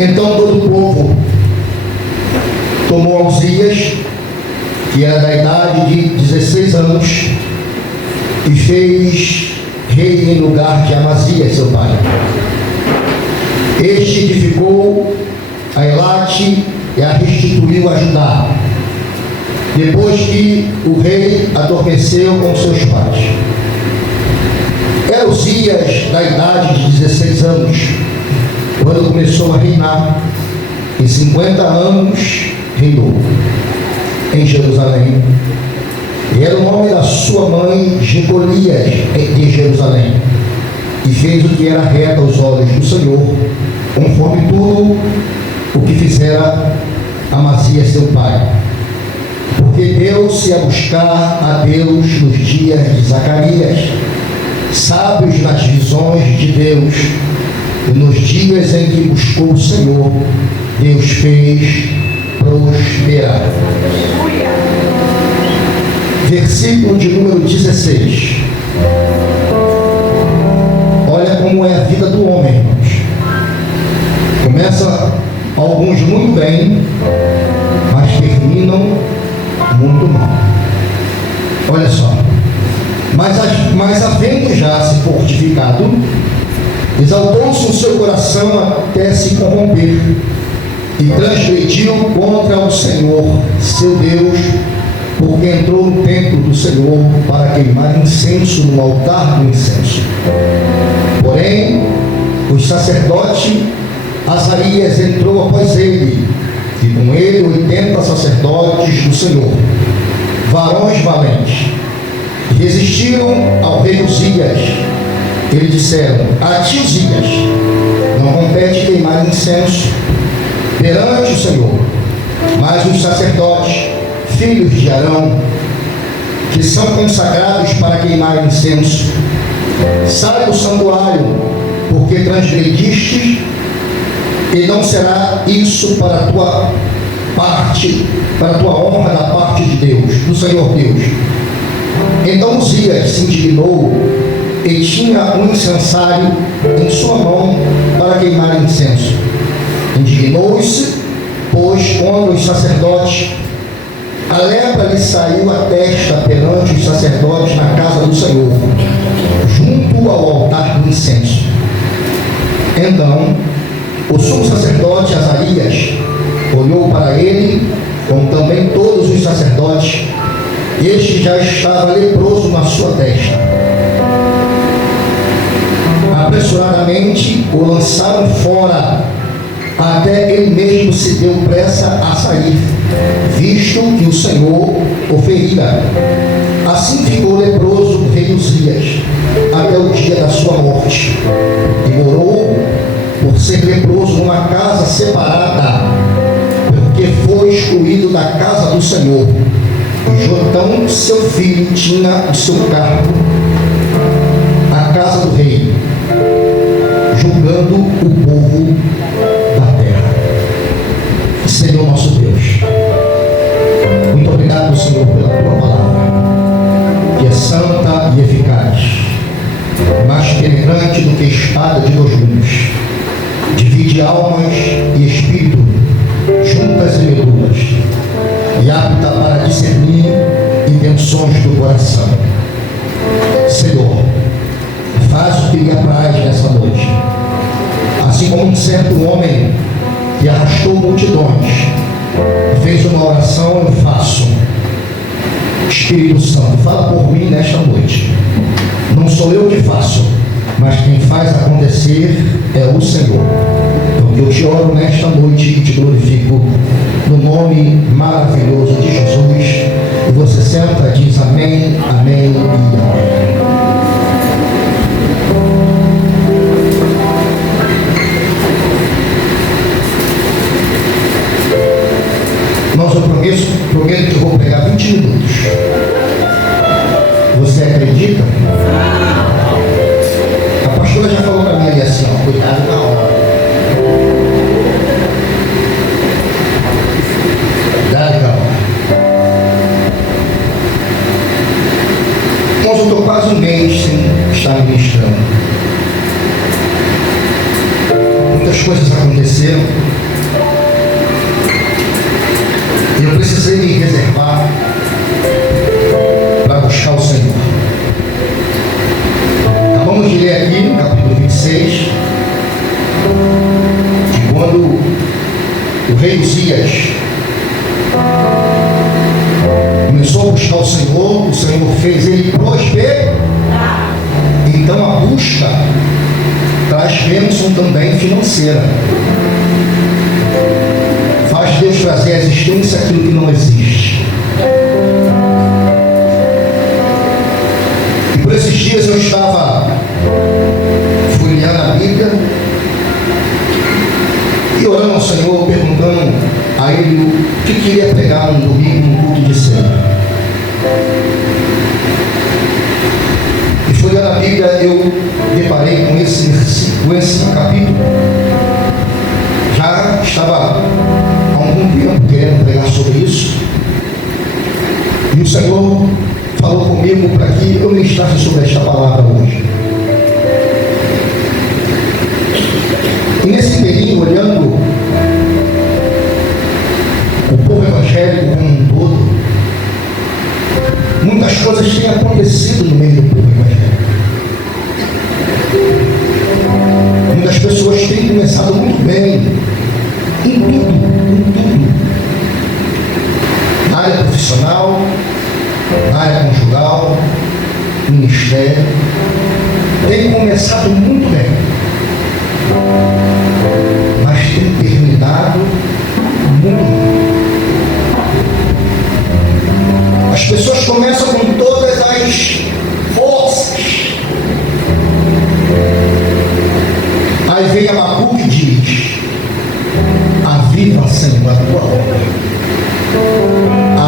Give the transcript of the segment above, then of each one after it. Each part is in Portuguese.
Então todo o povo tomou Uzias, que era da idade de 16 anos, e fez rei em lugar de Amazias, seu pai. Este edificou a Elate e a restituiu a Judá, depois que o rei adormeceu com seus pais. Era Uzias da idade de 16 anos, quando começou a reinar, e 50 anos reinou em Jerusalém. E era o nome da sua mãe Jecolias de Jerusalém, e fez o que era reto aos olhos do Senhor, conforme tudo o que fizera Amazias seu pai, porque deu-se a buscar a Deus nos dias de Zacarias, sábios nas visões de Deus, e nos dias em que buscou o Senhor, Deus fez prosperar. Versículo de número 16. Olha como é a vida do homem, irmãos. Começa alguns muito bem, mas terminam muito mal. Olha só. Mas havendo já se fortificado, exaltou-se o seu coração até se corromper, e transgrediu contra o Senhor, seu Deus, porque entrou no templo do Senhor para queimar incenso no altar do incenso. Porém, o sacerdote Azarias entrou após ele, e com ele 80 sacerdotes do Senhor, varões valentes, e resistiram ao rei Uzias. Eles disseram: a ti, Uzias, não compete queimar incenso perante o Senhor, mas os sacerdotes, filhos de Arão, que são consagrados para queimar incenso, sai do santuário, porque transgredistes, e não será isso para a tua parte, para a tua honra da parte de Deus, do Senhor Deus. Então Uzias se indignou e tinha um incensário em sua mão para queimar incenso. Indignou-se, pois quando os sacerdotes, a lepra lhe saiu à testa perante os sacerdotes na casa do Senhor, junto ao altar do incenso. Então o sumo sacerdote Azarias olhou para ele, como também todos os sacerdotes, e este já estava leproso na sua testa. Apressuradamente o lançaram fora, até ele mesmo se deu pressa a sair, visto que o Senhor o ferira. Assim ficou leproso o rei Uzias até o dia da sua morte, e morou, por ser leproso, numa casa separada, porque foi excluído da casa do Senhor. E Jotão, seu filho, tinha o seu cargo, a casa do rei, julgando o povo da terra. Senhor nosso Deus, muito obrigado, Senhor, pela tua palavra, que é santa e eficaz, mais penetrante do que espada de dois gumes, divide almas e espírito, juntas e medulas, e apta para discernir intenções do coração. Senhor, faz o que lhe apraz nessa noite, assim como um certo homem que arrastou multidões, fez uma oração. Eu faço. Espírito Santo, fala por mim nesta noite. Não sou eu que faço, mas quem faz acontecer é o Senhor. Então eu te oro nesta noite e te glorifico no nome maravilhoso de Jesus. E você senta, diz amém, amém e amém. Irmãos, eu prometo que eu vou pregar 20 minutos. Você acredita? A pastora já falou para mim ali assim, ó, cuidado na hora. Cuidado na hora. Irmãos, eu estou quase um mês sem estar ministrando. muitas coisas aconteceram. E eu precisei me reservar para buscar o Senhor. Acabamos de ler aqui no capítulo 26, que quando o rei Uzias começou a buscar o Senhor fez ele prosperar. Então a busca traz bênção também financeira. Faz Deus trazer à existência aquilo que não existe. E por esses dias eu estava folheando a Bíblia e orando ao Senhor, perguntando a Ele o que queria pregar no domingo no culto de ceia. E folheando a Bíblia eu deparei com esse capítulo. Já estava há algum tempo querendo pregar sobre isso, e o Senhor falou comigo para que eu ministrasse sobre esta palavra hoje. E nesse período, olhando o povo evangélico como um todo, muitas coisas têm acontecido no meio do povo evangélico. Muitas pessoas têm começado muito bem em tudo, na área profissional, na área conjugal, ministério, tem começado muito bem, mas tem terminado muito mal. As pessoas começam com todas as forças, aí vem Abacuque e diz: aviva, Senhor, a tua obra,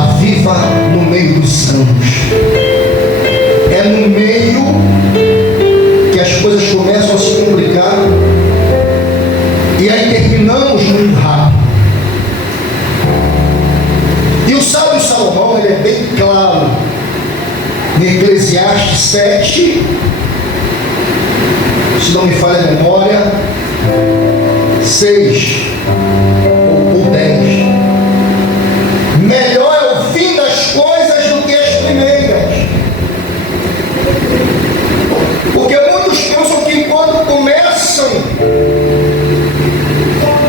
aviva no meio dos santos. É no meio que as coisas começam a se complicar, e aí terminamos muito rápido. E o sábio Salomão, ele é bem claro, em Eclesiastes 7, se não me falha a memória, 6 ou 10. Melhor é o fim das coisas do que as primeiras. Porque muitos pensam que quando começam,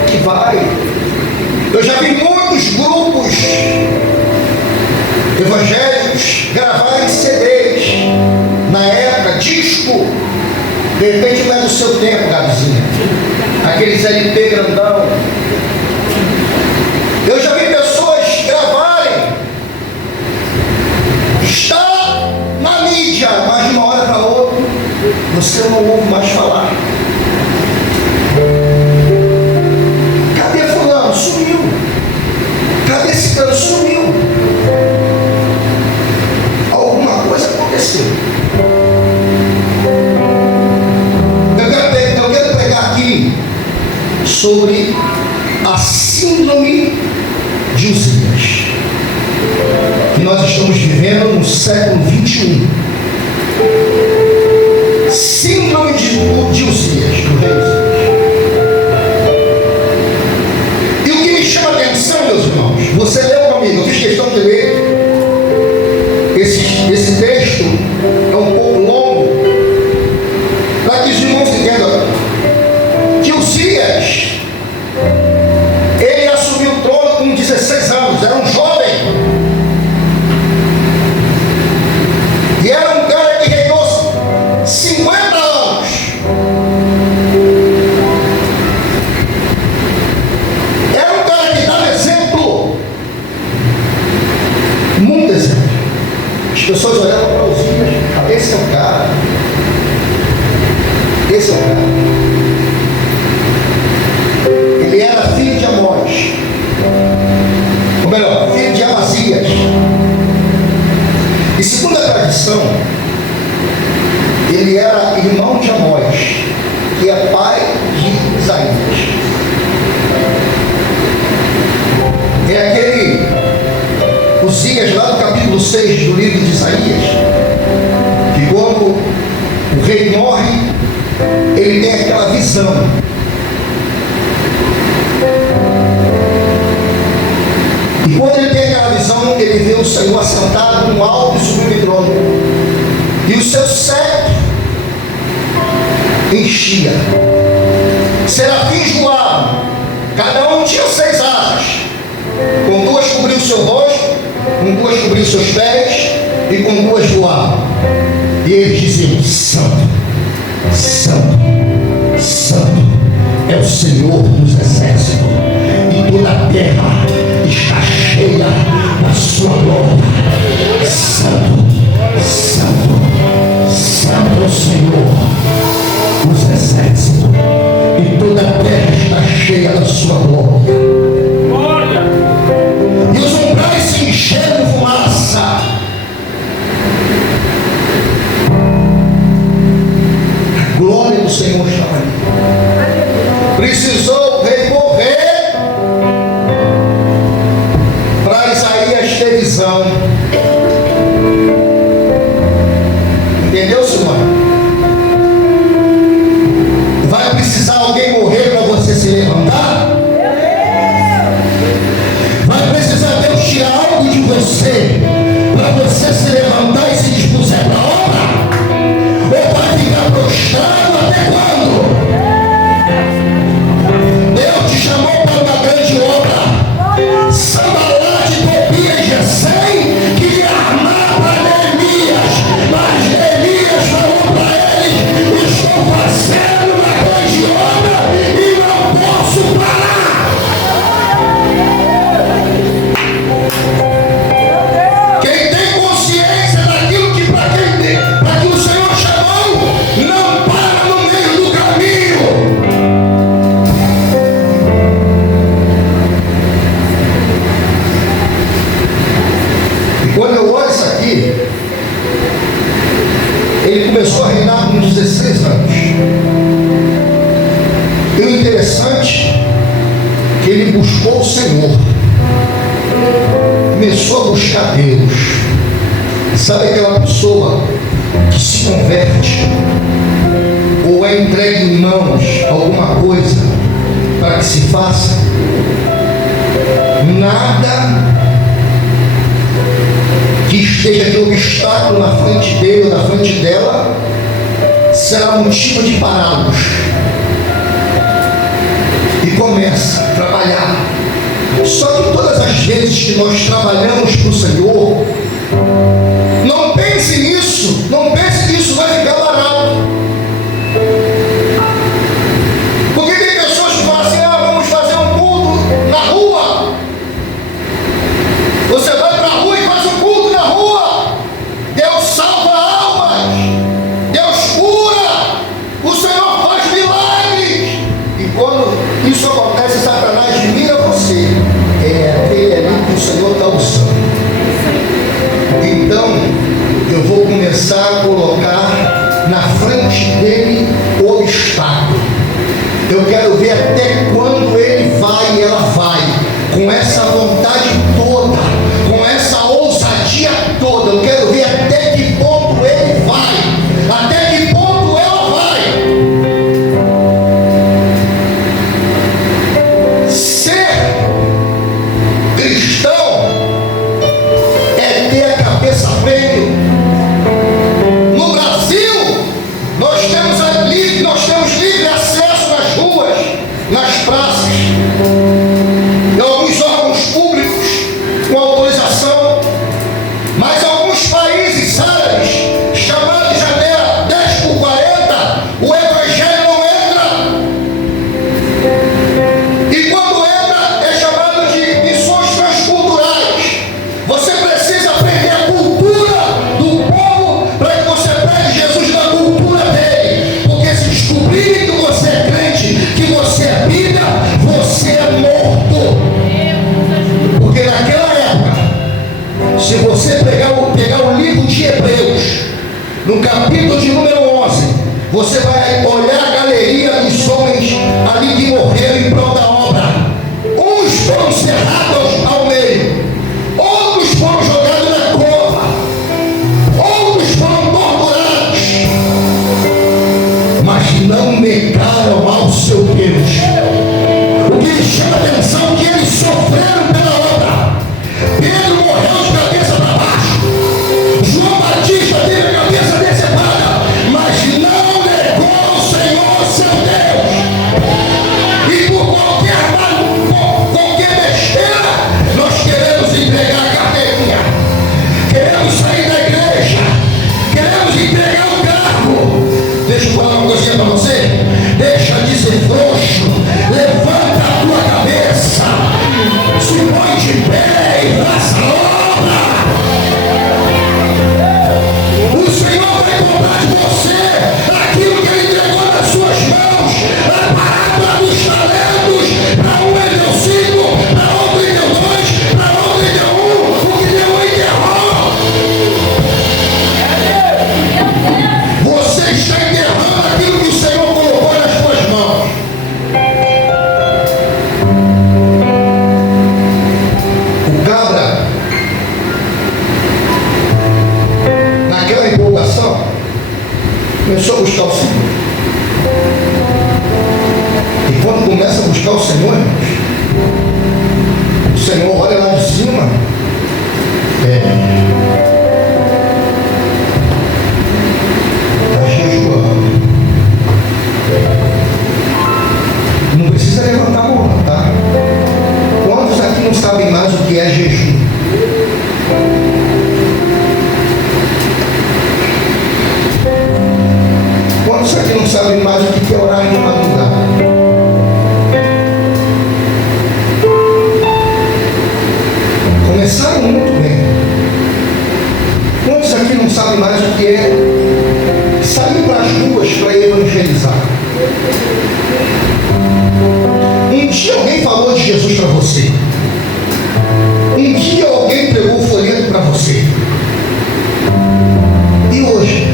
que vai. Eu já vi muitos grupos evangélicos gravarem CDs, na época, disco. De repente não é do seu tempo, Gabizinha. Aqueles LP grandão. Eu já vi pessoas gravarem. Está na mídia, mas de uma hora para outra você não ouve mais falar. Cadê fulano? Sumiu. Cadê esse cano? Sumiu. Alguma coisa aconteceu. Eu quero pegar aqui sobre a síndrome de Uzias, que nós estamos vivendo no século 21. Síndrome de Uzias, do rei Uzias. E o que me chama a atenção, meus irmãos, você leu comigo, eu fiz questão de ler esse texto, é um pouco longo, para que os irmãos entendam que Uzias, ele assumiu o trono com 16 anos, era um jovem, e era um cara que reinou 50 anos. Era um cara que dava exemplo, muito exemplo. As pessoas olhavam para Uzias: esse é o cara, esse é o cara. Ele era filho de Amós, ou melhor, filho de Amazias. E segundo a tradição, ele era irmão de Amós, que é pai de Isaías. É aquele Uzias lá no capítulo 6 do livro de Isaías, que quando o rei morre, ele tem aquela visão E quando ele tem aquela visão, ele vê o Senhor assentado no alto e sublime trono. E o seu cetro enchia. Serafins voavam, cada um tinha 6 asas. Com 2 cobriu o seu rosto, com 2 cobriu seus pés, e com 2 voavam. E eles diziam: Santo, Santo, Santo é o Senhor dos exércitos, e toda a terra está cheia da sua glória. Santo, Santo, Santo é o Senhor dos exércitos, e toda a terra está cheia da sua glória. E os umbrais se encheram de fumaça. A glória do Senhor estava ali. Precisou recorrer para Isaías ter visão. Entendeu, Silmar? Vai precisar alguém morrer para você se levantar? Vai precisar Deus tirar algo de você para você se levantar e se dispuser para a obra? Ou vai ficar prostrado até quando? Deus te chamou para uma grande obra. Sanbalate, Tobias e Gesem queria armar para Neemias, mas Neemias falou para eles: estou fazendo uma grande obra e não posso parar. Quem tem consciência daquilo que para que o Senhor chamou, não para no meio do caminho. E quando eu olho isso aqui, ele começou a reinar com 16 anos. E o interessante é que ele buscou o Senhor, começou a buscar Deus. Sabe aquela pessoa que se converte ou é entregue em mãos alguma coisa para que se faça? Nada que esteja de obstáculo na frente dele ou na frente dela será motivo de pará-los. E começa a trabalhar. Só que todas as vezes que nós trabalhamos para o Senhor, não pense nisso, não pense que isso vai ficar barato. Porque tem pessoas que falam assim: vamos fazer um culto na rua. Você vai para a rua e faz um culto na rua. Deus salva almas, Deus cura, o Senhor faz milagres. E quando isso acontece, Satanás mira você. É aquele ali que o Senhor está usando. Então, eu vou começar a colocar na frente dele o obstáculo. Eu quero ver até quando ele vai e ela vai, com essa vontade toda, com essa ousadia toda. Eu quero ver até que ponto ele vai, até que ponto ela vai. Ser cristão é ter a cabeça preta. No Brasil, nós temos livre acesso nas ruas, nas praças, em alguns órgãos públicos com autorização. Mas alguns países árabes, chamados janela 10/40, o evangelho não entra. E quando entra, é chamado de missões transculturais. Você precisa aprender a cultura do povo para que você pegue Jesus na cultura dele. Porque se descobrirem que você é crente, que você é Bíblia, você é morto. Porque naquela época, se você pegar o livro de Hebreus, no capítulo de número 11, você vai olhar a galeria dos homens ali que morreram em prol da obra. Uns foram cerrados ao meio, outros foram jogados na cova, outros foram torturados, mas não negaram ao seu Deus. O que me chama a atenção é que eles sofreram pela obra. para você? Deixa de ser frouxo, levanta a tua cabeça, se põe de pé e faça a obra. O Senhor vai cobrar de você aquilo que Ele entregou nas suas mãos, a parábola dos talentos. Para um Ele deu 5, para outro Ele deu 2, para outro Ele deu 1, o que deu Ele enterrou. Você está enterrando aquilo que o Senhor colocou nas suas mãos. O cabra, naquela empolgação, começou a buscar o Senhor. E quando começa a buscar o Senhor, o Senhor olha lá de cima. Está jejuando. Não precisa levantar a mão, tá? Quantos aqui não sabem mais o que é jejum? Quantos aqui não sabem mais o que é orar de madrugada? Começaram muito bem. Quantos aqui não sabem mais o que é sair para as ruas para evangelizar? Um dia alguém falou de Jesus para você. Um dia alguém pregou o folheto para você. E hoje?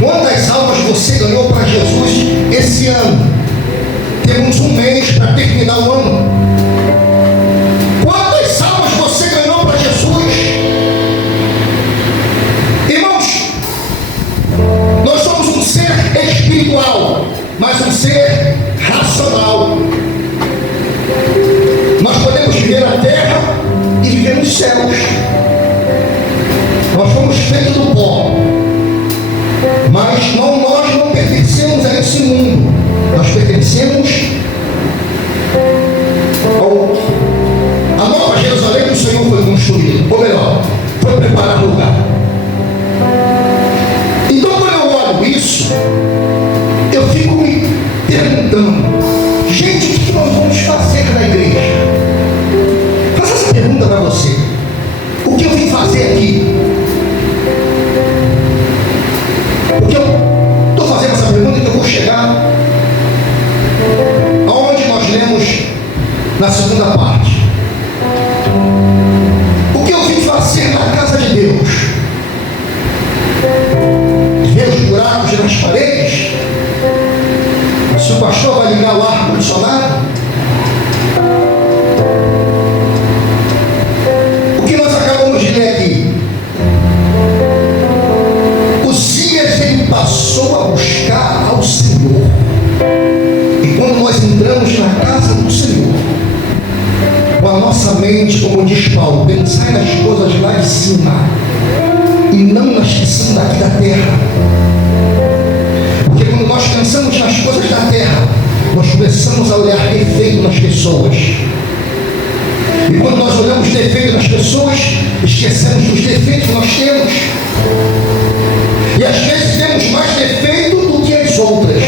Quantas almas você ganhou para Jesus esse ano? Temos um mês para terminar o ano. Quantas almas você ganhou para Jesus? Irmãos, nós somos um ser espiritual, mas um ser racional. Nós podemos viver na terra e viver nos céus. Nós fomos feitos do pó, mas nós não pertencemos a esse mundo. Nós pertencemos à nova Jerusalém que o Senhor foi construído, ou melhor, foi preparar lugar. Então, quando eu olho isso, eu fico me perguntando: gente, o que nós vamos fazer na igreja? Faça essa pergunta para você: o que eu vim fazer aqui? Porque eu estou fazendo essa pergunta que eu vou chegar aonde nós lemos na segunda parte. O que eu vim fazer na casa de Deus? Ver os buracos nas paredes? Se o pastor vai ligar o ar-condicionado? O que nós acabamos de ler aqui? Ele passou a buscar ao Senhor. E quando nós entramos na casa do Senhor, com a nossa mente, como diz Paulo, pensai nas coisas lá de cima e não nas que são daqui da terra. Porque quando nós pensamos nas coisas da terra, nós começamos a olhar defeito nas pessoas. E quando nós olhamos defeito nas pessoas, esquecemos dos defeitos que nós temos. E às vezes temos mais defeito do que as outras.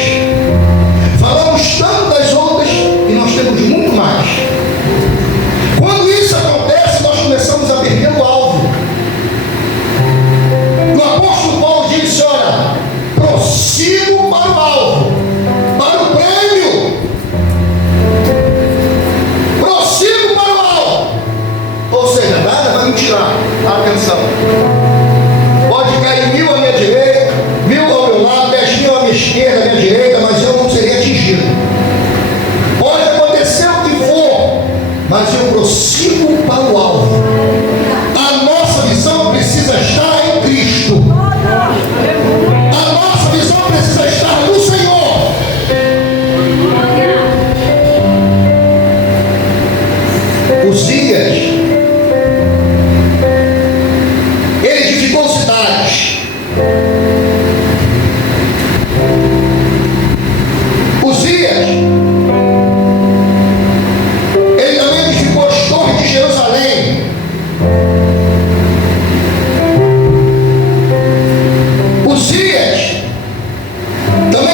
Falamos tanto das outras e nós temos muito mais. Quando isso acontece, nós começamos a perder o alvo. O apóstolo Paulo disse: olha, prossigo para o alvo, para o prêmio. Prossigo para o alvo. Ou seja, nada vai me tirar a atenção. Pode cair 1000 à minha direita, 1000 ao meu lado, 10.000 à minha esquerda, à minha direita, mas eu não serei atingido. Pode acontecer o que for, mas eu prossigo para o alvo. A nossa visão precisa estar em Cristo. A nossa visão precisa estar no Senhor. Uzias, ele edificou cidades. Uzias, ele também edificou as torres de Jerusalém. Uzias também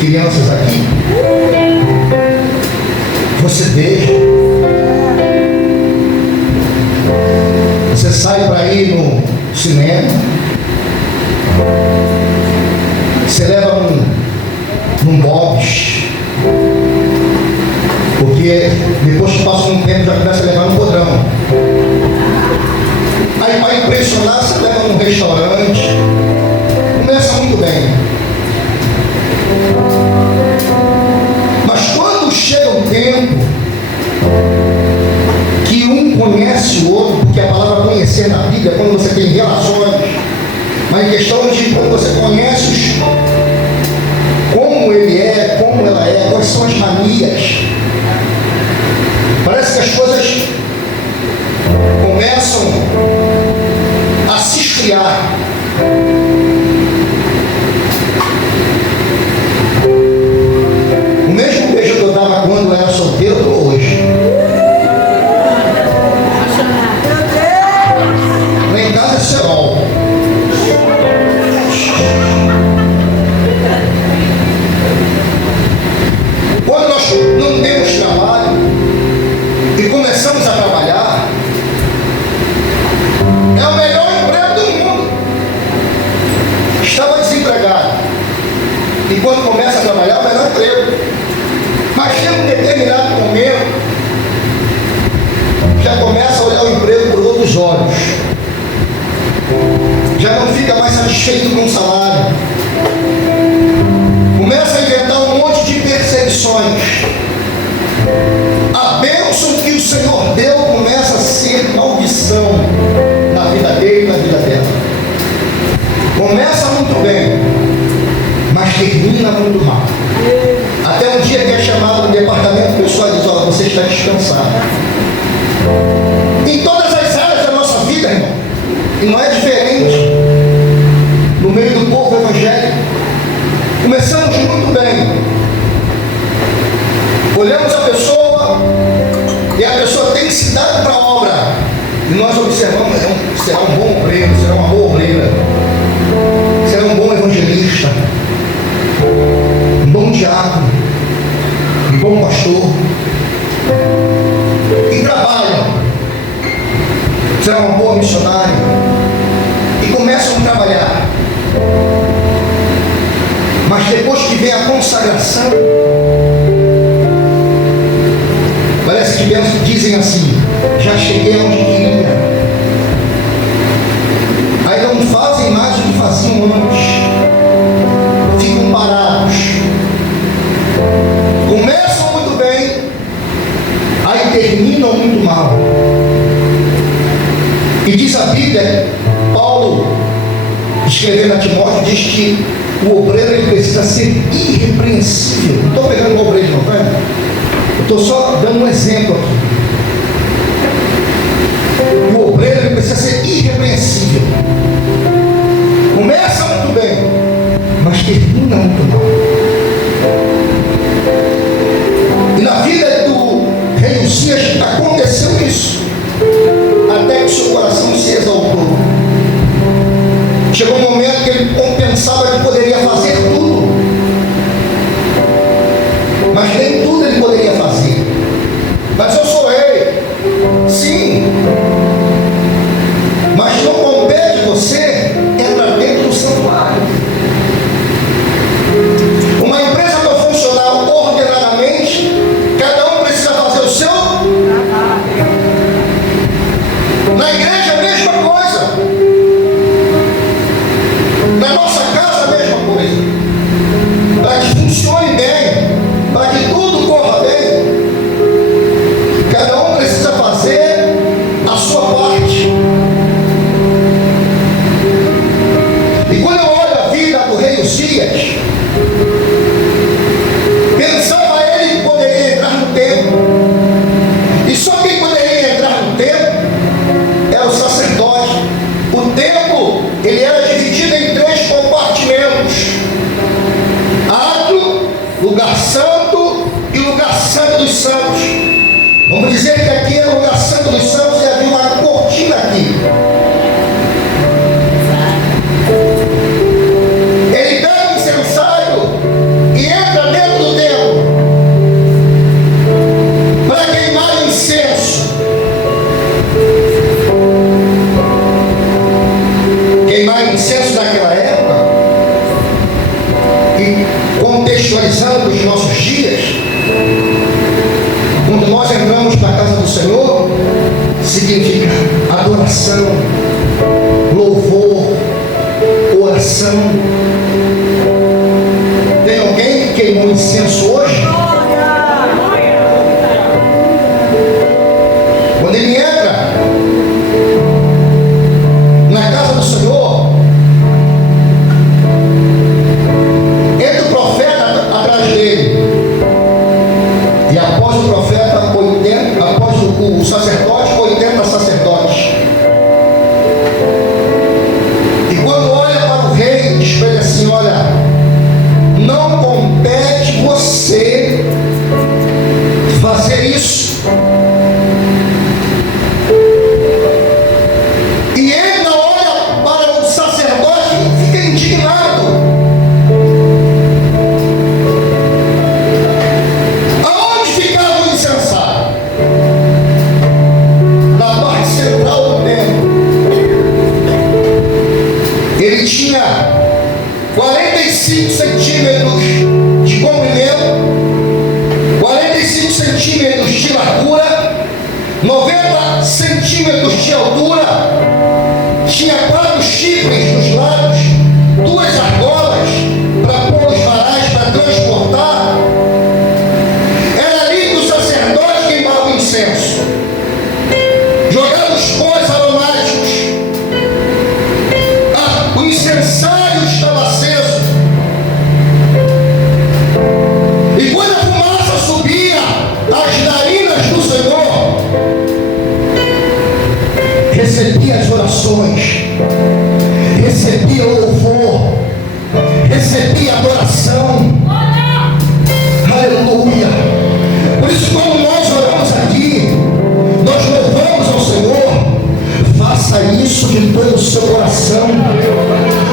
crianças aqui, você beija, você sai para ir no cinema, você leva num Bob's, porque depois que passa um tempo já começa a levar no podrão. Aí para impressionar você leva num restaurante, começa muito bem. Mas quando chega um tempo que um conhece o outro, porque a palavra conhecer na Bíblia é quando você tem relações, mas em questão de quando você conhece como ele é, como ela é, quais são as manias, parece que as coisas começam a se esfriar. O mesmo beijo que eu dava quando eu era solteiro, eu dou hoje. Lá em casa é cerol. Quando nós não temos trabalho e começamos a trabalhar, é o melhor emprego do mundo. Estava desempregado. E quando começa a trabalhar, é o melhor emprego. Mas chega um determinado momento, já começa a olhar o emprego por outros olhos. Já não fica mais satisfeito com o salário. Começa a inventar um monte de perseguições. A bênção que o Senhor deu começa a ser maldição na vida dele e na vida dela. Começa muito bem, mas termina muito mal. Até um dia que é chamado no departamento pessoal e diz: olha, você está descansado. Em todas as áreas da nossa vida, irmão, e não é diferente no meio do povo evangélico. Começamos muito bem, olhamos a pessoa e a pessoa tem que se dar para a obra, e nós observamos: será um bom obreiro, será uma boa obreira, será um bom evangelista, um bom diácono, um bom pastor, e trabalham, será uma boa missionária, e começam a trabalhar. Mas depois que vem a consagração, parece que dizem assim: já cheguei onde queria. Aí não fazem mais o que faziam antes, ficam parados, começam muito bem, aí terminam muito mal. E diz a Bíblia, Paulo, escrevendo a Timóteo, diz que o obreiro ele precisa ser irrepreensível. Não estou pegando o obreiro, não, tá? Eu estou só dando um exemplo aqui. O obreiro ele precisa ser irrepreensível. Começa muito bem, mas termina muito mal. E na vida do rei Uzias aconteceu isso, até que o seu coração se exaltou. Chegou um momento que ele pensava que poderia fazer tudo, mas nem tudo ele poderia fazer. Mas eu sou rei, sim, mas não compete você entrar dentro do santuário. Uma empresa para funcionar ordenadamente, cada um precisa fazer o seu trabalho. Na igreja a mesma coisa, na nossa casa a mesma coisa. Para que funcione bem, para que tudo corra bem, cada um precisa fazer a sua parte. E quando eu olho a vida do rei Uzias, pensava ele que poderia entrar no templo, e só quem poderia entrar no templo era o sacerdote. O templo ele era dividido em 3 compartimentos: átrio, lugar santo e lugar santo dos santos. Vamos dizer que aqui era o lugar santo dos santos e havia uma cortina aqui. Ele pega o incensário e entra Senhor significa adoração, louvor, oração. Tem alguém que queimou incenso hoje? Quando ele entra na casa do Senhor, entra o profeta atrás dele, e após o profeta, 80, após o sacerdote, 80 sacerdotes. E quando olha para o rei, diz para ele assim: olha, não compete você fazer isso. E ele não olha para o sacerdote e fica indignado. Aonde ficava o incensário? Na parte central do templo. Ele tinha 45 centímetros de comprimento, 45 centímetros de largura, 90 centímetros de altura, tinha 4 chifres nos lados, 2 argolas para pôr os varais para transportar. Era ali que o sacerdote queimava o incenso, jogava os pós aromáticos. O incensário estava aceso, e quando a fumaça subia às narinas do Senhor, recebia as orações, recebia o louvor, recebia a adoração. Aleluia! Por isso, quando nós oramos aqui, nós louvamos ao Senhor. Faça isso de todo o seu coração,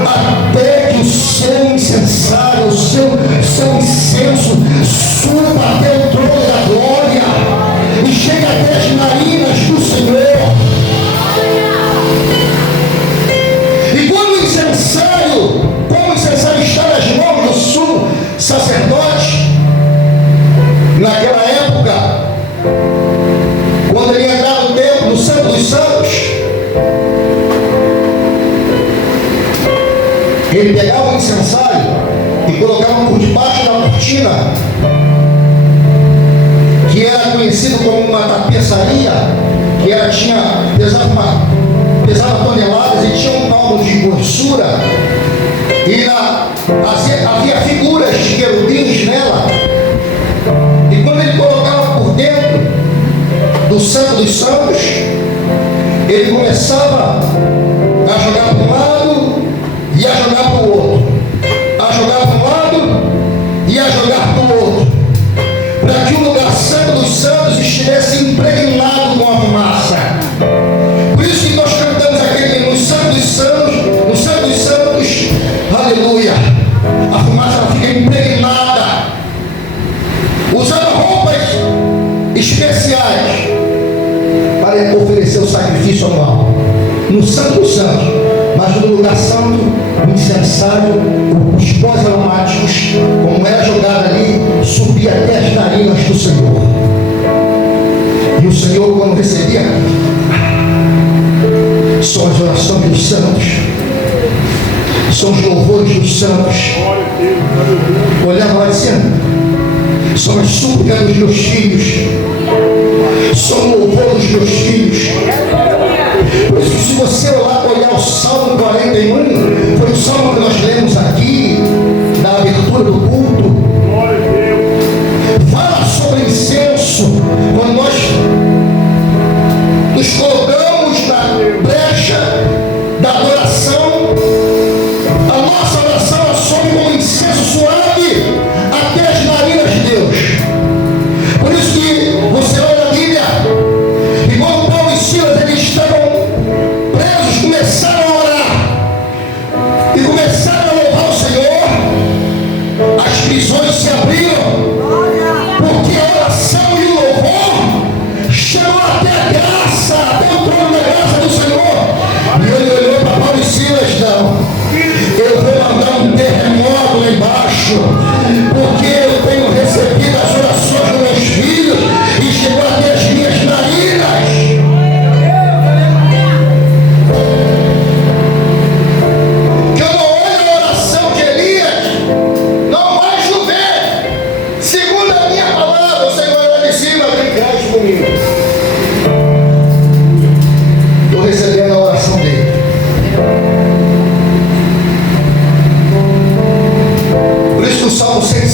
até que o seu incensário, o seu incenso suba até o trono da glória e chegue até as narinas do Senhor. E quando o incensário, como o incensário está nas mãos do sumo sacerdote, naquela época, quando ele entrava no templo, no Santo dos Santos, ele pegava o incensário e colocava por debaixo da cortina, que era conhecido como uma tapeçaria, que pesava toneladas e tinha um palmo de grossura, e havia figuras de querubins nela. E quando ele colocava por dentro do Santo dos Santos, ele começava a jogar para um lado e a jogar para o outro, a jogar para um lado e a jogar para o outro, para que o lugar santo dos santos estivesse impregnado com a fumaça. Por isso que nós cantamos aquele no Santo dos Santos, no Santo dos Santos, aleluia, a fumaça fica impregnada, usando roupas especiais para oferecer o sacrifício anual no Santo dos Santos. Mas no lugar santo, o incensário, os pós aromáticos, como era jogado ali, subia até as narinas do Senhor. E o Senhor, quando recebia, são as orações dos santos, são os louvores dos santos. Olhava lá dizendo: são as súplicas dos meus filhos, são o louvor dos meus filhos. Por isso, se você olhar o Salmo 41, foi o salmo que nós lemos aqui, na abertura do culto, fala sobre incenso. Quando nós nos colocamos na brecha da adoração, a nossa oração sobe como incenso suave até as narinas de Deus. Por isso que você olha a Bíblia, e quando Paulo e Silas eles estavam presos, começaram a orar e começaram a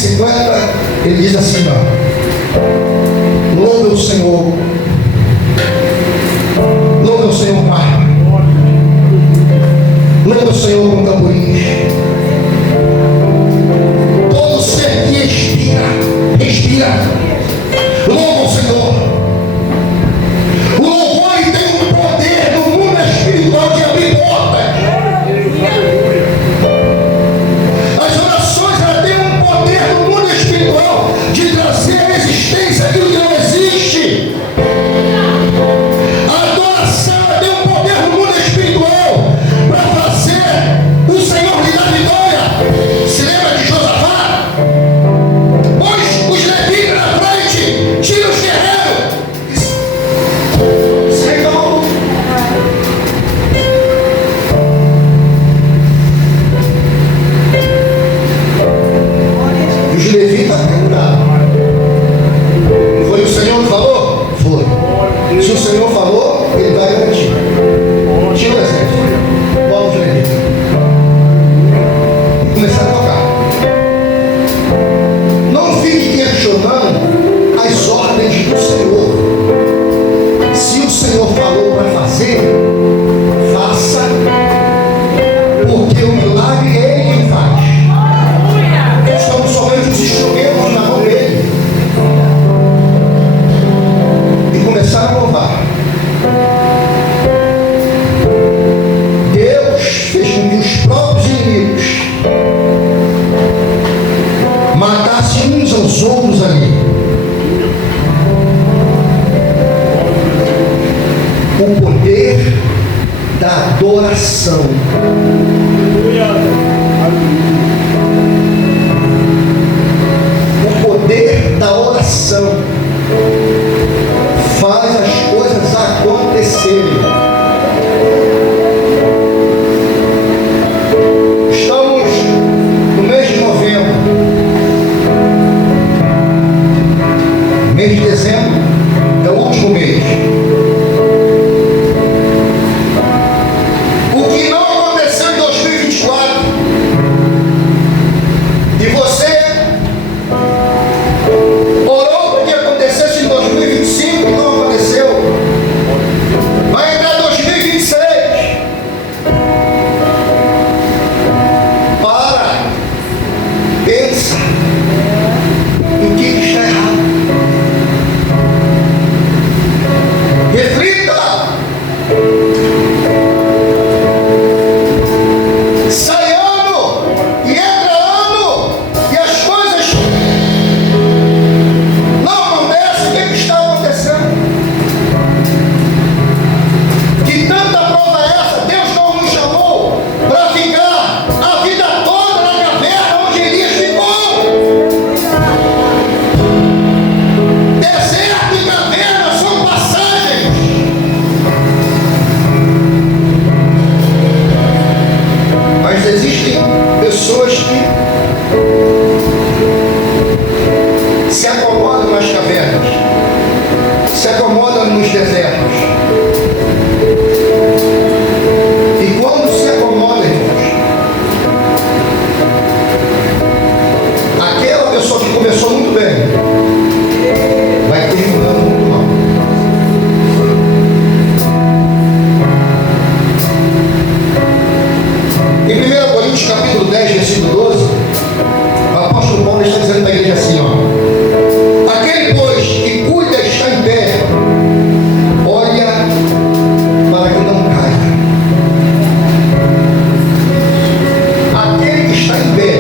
50, ele diz assim, ó: louve o Senhor, louve o Senhor, Pai, louve o Senhor com tamborins. Todo ser que respira, louva o Senhor. O louvor tem um poder no mundo espiritual de abrir portas. As orações, elas têm um poder no mundo espiritual de trazer à existência aquilo que não existe. A adoração, ela tem um poder no mundo espiritual para fazer o Senhor lhe dar vitória. Se lembra de Josafá? Pois os levitas na frente, tira os guerreiros. Senhor, os levitas cantaram. Foi o Senhor que falou? Foi. Se o Senhor falou, ele vai garantir. Tira o exército, bota os levitas e começar a tocar. Não fique questionando as ordens do Senhor. Se o Senhor falou para fazer, faça, porque o milagre é Ele quem faz. Estamos somente os instrumentos na mão dele. E começar a louvar. Deus fez com que os próprios inimigos matassem uns aos outros ali. O poder da adoração. O poder da oração faz as coisas acontecerem. Estamos no mês de novembro. Mês de dezembro é o último mês. O que não aconteceu em 2024 e você orou para que acontecesse em 2025 e não aconteceu, vai entrar 2026. Para, pensa em que está errado, reflita. Sai ano e entra ano e as coisas não acontecem. O que está acontecendo? Que tanta prova é essa? Deus não nos chamou para ficar a vida toda na caverna onde Elias ficou. Deserto e caverna são passagens. Mas existem pessoas que se acomodam nas cavernas, se acomodam nos desertos. E quando se acomodam, irmãos, aquela pessoa que começou muito bem vai terminando muito mal. Em 1 Coríntios capítulo 10, versículo 12, o apóstolo Paulo está dizendo para a igreja assim, ó: aquele, pois, que cuida está em pé, olha para que não caia. Aquele que está em pé,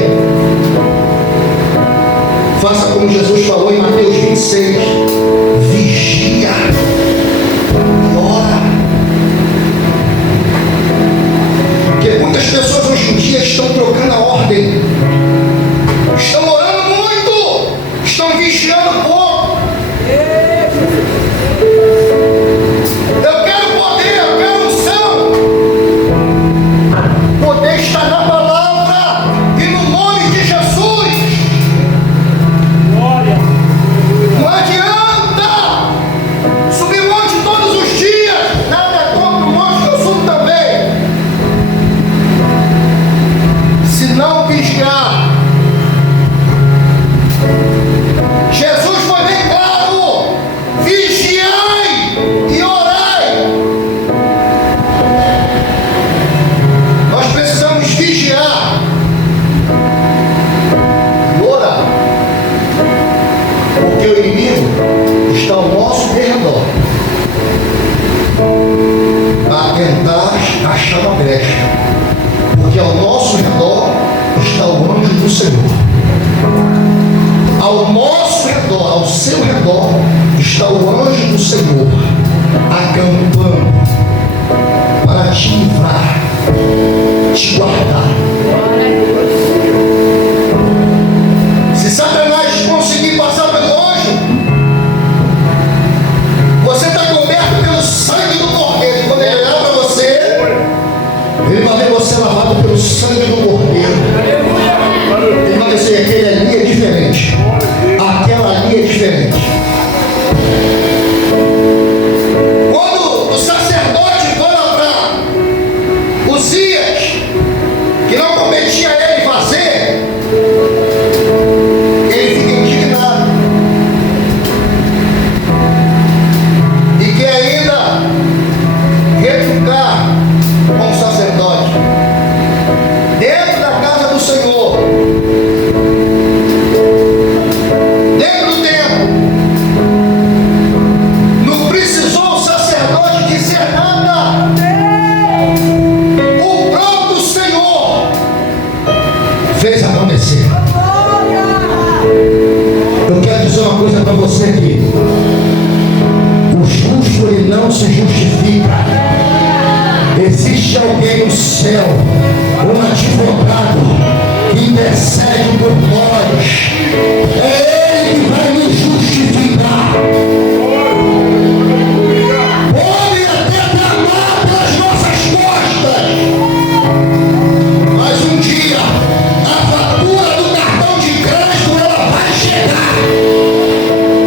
faça como Jesus falou em Mateus 26, vigia e ora. Porque muitas pessoas hoje em dia estão trocando a ordem, estão orando muito, estão vigiando pouco. Eu quero poder, eu quero unção. Poder está na palavra e no nome de Jesus. Não adianta está ao nosso derredor a tentar achar uma brecha, porque ao nosso redor está o anjo do Senhor. Ao nosso redor, ao seu redor, está o anjo do Senhor, acampando para te livrar, te guardar. Se Satanás conseguir passar pelo anjo, você está coberto pelo sangue do Cordeiro. Quando ele olhar para você, ele vai ver você lavado pelo sangue do Cordeiro. Ele vai dizer: aquele ali é diferente, aquela ali é diferente. Quando o sacerdote fala para Uzias que não competia a ele fazer, ele fica indignado e quer ainda retrucar com o sacerdote dentro da casa do Senhor, dentro do templo. Não precisou o sacerdote dizer nada, o próprio Senhor fez acontecer. Eu quero dizer uma coisa para você aqui: o justo ele não se justifica. Existe alguém no céu, um advogado que intercede por nós. É ele que vai nos justificar. Pode até tramar pelas nossas costas, mas um dia a fatura do cartão de crédito ela vai chegar.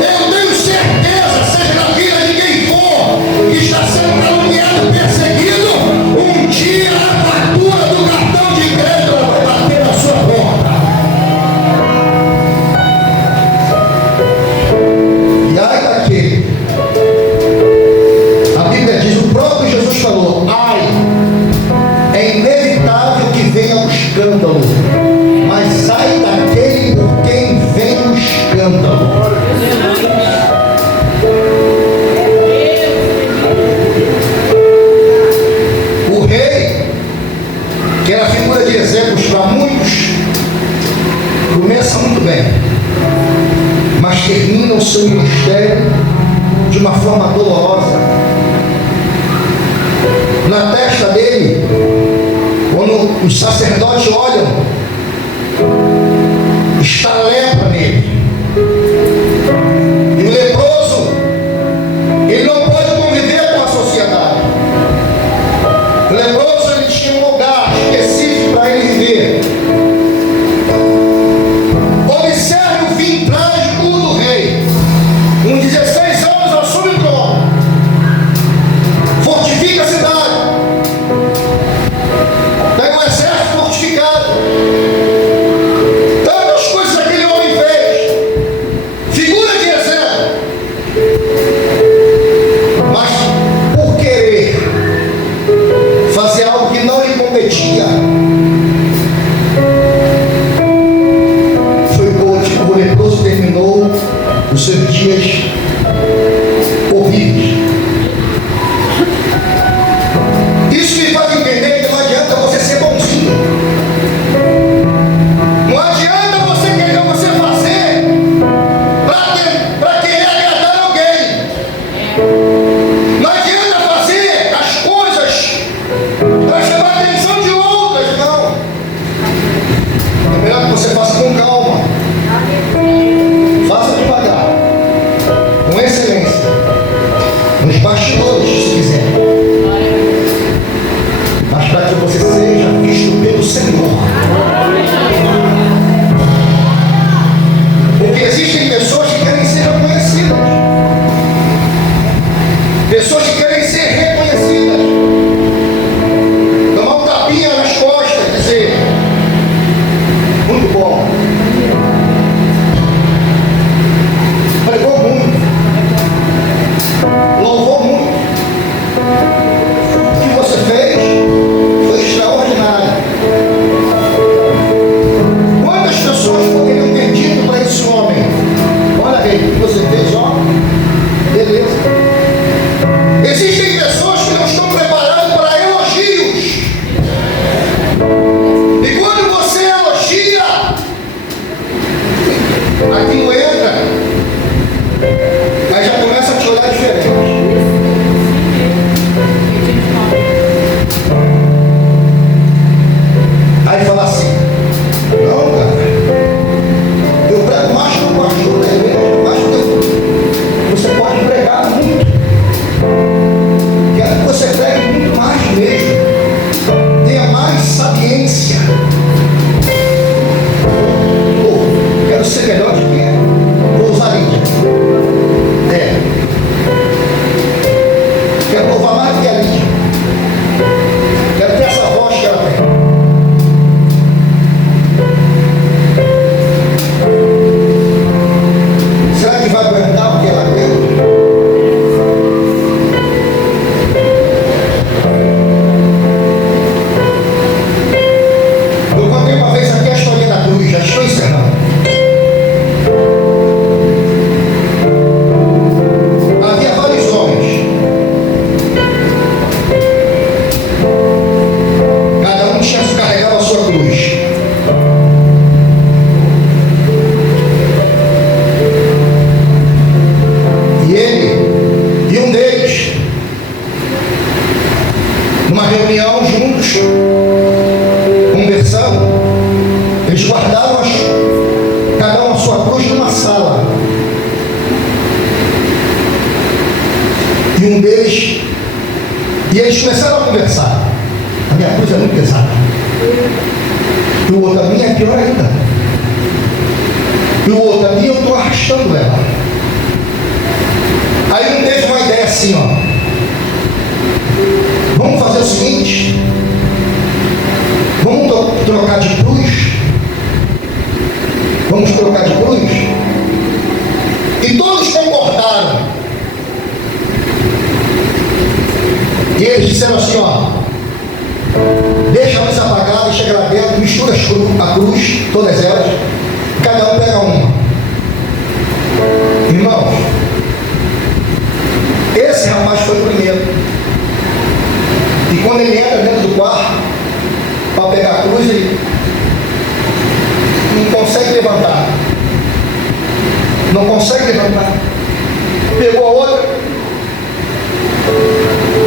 Eu tenho certeza, seja na vida de quem for que está sendo caluniado, perseguido, um dia a fatura do cartão de crédito ela vai bater na sua porta. E ai daquele, a Bíblia diz, o próprio Jesus falou: ai, é inevitável que venha o escândalo, mas ai daquele por quem vem o escândalo. O rei, que era a figura de exemplos para muitos, começa muito bem, mas termina o seu ministério de uma forma dolorosa. Na testa dele, quando os sacerdotes olham, está lepra nele. E o leproso, ele não pode conviver com a sociedade. O leproso, ele tinha um lugar específico para ele viver. Observe o fim trágico do rei. Com 16 anos assume o trono, fortifica a cidade, tem um exército fortificado. Tantas coisas aquele homem fez, figura de exemplo. Mas por querer fazer algo que não lhe competia, o leproso terminou os seus dias horríveis. Isso me faz entender que não adianta você ser bonzinho, não adianta você querer você fazer para querer agradar alguém, não adianta fazer as coisas para chamar a atenção de outras, não. É melhor que você faça com calma, faça devagar, com excelência, nos bastidores, se quiser, mas para que você seja visto pelo Senhor. Porque existem pessoas que querem ser reconhecidas, pessoas que querem ser reconhecidas, tomar um tapinha nas costas, dizer: muito bom, pregou muito, louvou muito, o que você fez foi extraordinário. Quantas pessoas poderiam ter dito para esse homem: olha, Aqui não entra. Aí já começa a te olhar diferente. Aí fala assim: não, cara, eu prego mais que o pastor da igreja, mais que você pode pregar muito. Quero que você pregue muito mais mesmo. Tenha mais sapiência. Quero ser melhor de quem? Vou usar Lídia. Quero louvar mais que a Lídia. Quero ter essa voz que ela tem. Será que vai aguentar o que ela quer? Eu contei uma vez aqui a história da cruz, já estou encerrando. Havia vários homens. Cada um carregava a sua cruz. E um deles, numa reunião juntos, conversando, eles guardaram cada um a sua cruz numa sala. E um deles, e eles começaram a conversar. A minha cruz é muito pesada. E o outro, a minha é pior ainda. E o outro, a minha eu estou arrastando ela. Aí um teve uma ideia assim, ó: vamos fazer o seguinte, vamos trocar de cruz. Vamos trocar de cruz. E todos concordaram. E eles disseram assim, ó: deixa a luz apagada, chega lá dentro, mistura a cruz, todas elas, cada um pega uma. Irmãos, esse rapaz foi o primeiro. E quando ele entra dentro do quarto para pegar a cruz, ele não consegue levantar. Não consegue levantar. Pegou a outra.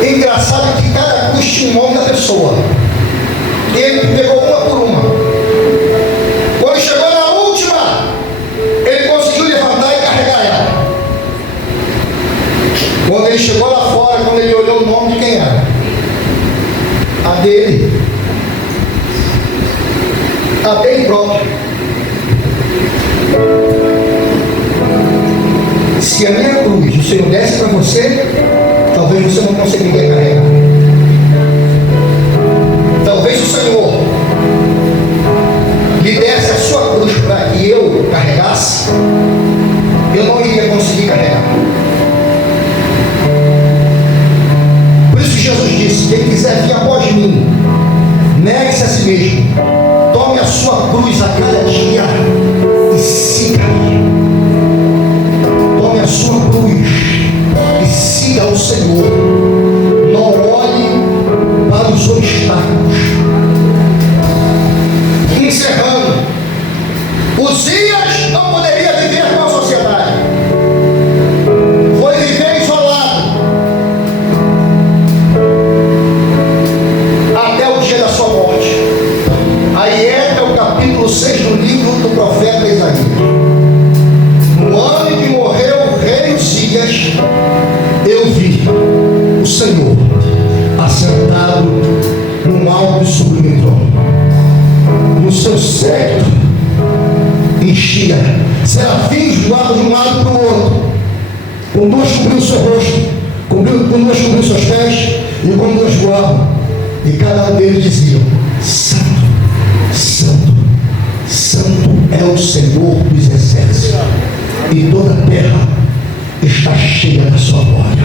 Engraçado é que cada cruz tinha um nome da pessoa. Ele pegou uma por uma. Quando chegou na última, ele conseguiu levantar e carregar ela. Quando ele chegou lá fora, quando ele olhou o nome de quem era, a dele. A dele próprio. Se a minha cruz o Senhor desse para você, talvez você não conseguiria carregar. Talvez o Senhor lhe desse a sua cruz para que eu carregasse, eu não iria conseguir carregar. Por isso que Jesus disse: quem quiser vir após mim, negue-se a si mesmo, tome a sua cruz a cada dia e siga-me. Tome a sua cruz e siga o Senhor. Não olhe para os obstáculos. Encerrando, Uzias não poderia viver com a sociedade. Foi viver isolado até o dia da sua morte. Aí entra o capítulo 6 do livro do profeta Isaías. No ano em que morreu o rei Uzias, eu vi o Senhor assentado num alto e sublime trono. E o seu séquito enchia serafins voavam de um lado para o outro. Com duas cobriu o seu rosto, com duas cobriu os seus pés, e com duas voavam. E cada um deles dizia: Santo, Santo, Santo é o Senhor dos exércitos, e toda a terra está cheia da sua glória.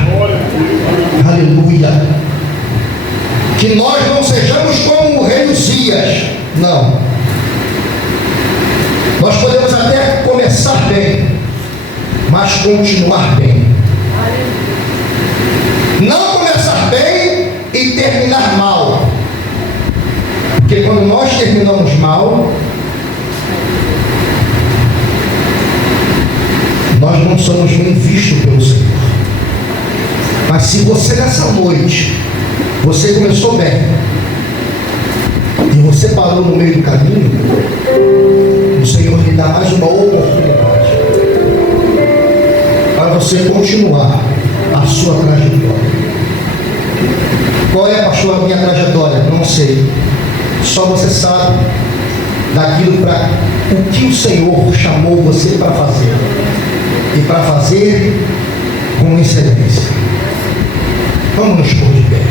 Aleluia. Que nós não sejamos como o rei Uzias. Não. Nós podemos até começar bem, mas continuar bem. Não começar bem e terminar mal. Porque quando nós terminamos mal, não somos bem vistos pelo Senhor. Mas se você nessa noite, você começou bem, e você parou no meio do caminho, o Senhor lhe dá mais uma oportunidade para você continuar a sua trajetória. Qual é, pastor, a minha trajetória? Não sei. Só você sabe daquilo para o que o Senhor chamou você para fazer. E para fazer com excelência. Vamos nos pôr de pé.